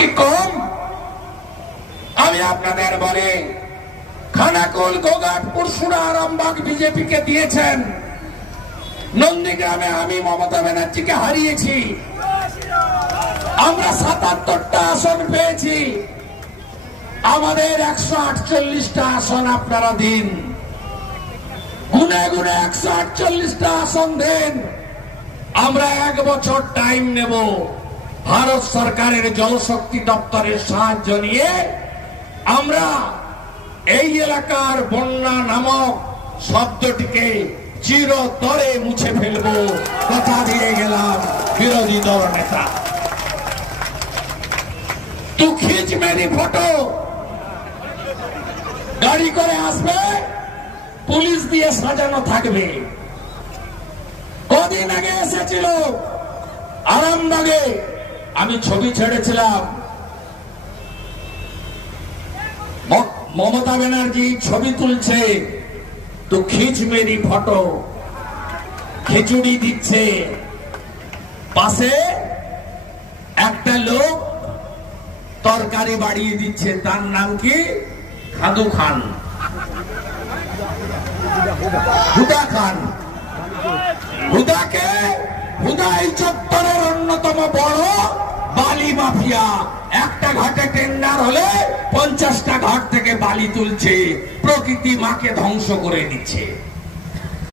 কি কম? আমি আপনাদের বলি, খানাকুল, গোঘাটপুর, সুরা, আরামবাগ বিজেপিকে দিয়েছেন। নন্দীগ্রামে আমি মমতা ব্যানার্জিকে হারিয়েছি। আমরা ৭৭টা আসন পেয়েছি। আমাদের ১৪৮টা আসন আপনারা দিন, গুনে গুনে ১৪৮টা আসন দেন। আমরা ১ বছর টাইম নেব। ভারত সরকারের জলশক্তি দপ্তরের সাহায্য নিয়ে আমরা এই এলাকার বন্যা নামক শব্দটিকে চিরতরে মুছে ফেলব, কথা দিয়ে গেলাম বিরোধী দল নেতা। তু খিচ মেরি ফটো গাড়ি করে আসবে, পুলিশ দিয়ে সাজানো থাকবে। কদিন আগে এসেছিল আরামবাগে, আমি ছবি ছেড়েছিলাম। মমতা ব্যানার্জি ছবি তুলছে, তো খিচ মেরি ফটো, খিচুড়ি দিচ্ছে। পাশে একটা লোক তরকারি বাড়িয়ে দিচ্ছে, তার নাম কি? খাদু খান, হুদা খান। হুদাকে, হুদা এই চত্বরের অন্যতম বড় বালি মাফিয়া। একটা ঘাটে টেন্ডার হলে 50টা ঘাট থেকে বালি তুলছে, প্রকৃতি মাকে ধ্বংস করে দিচ্ছে।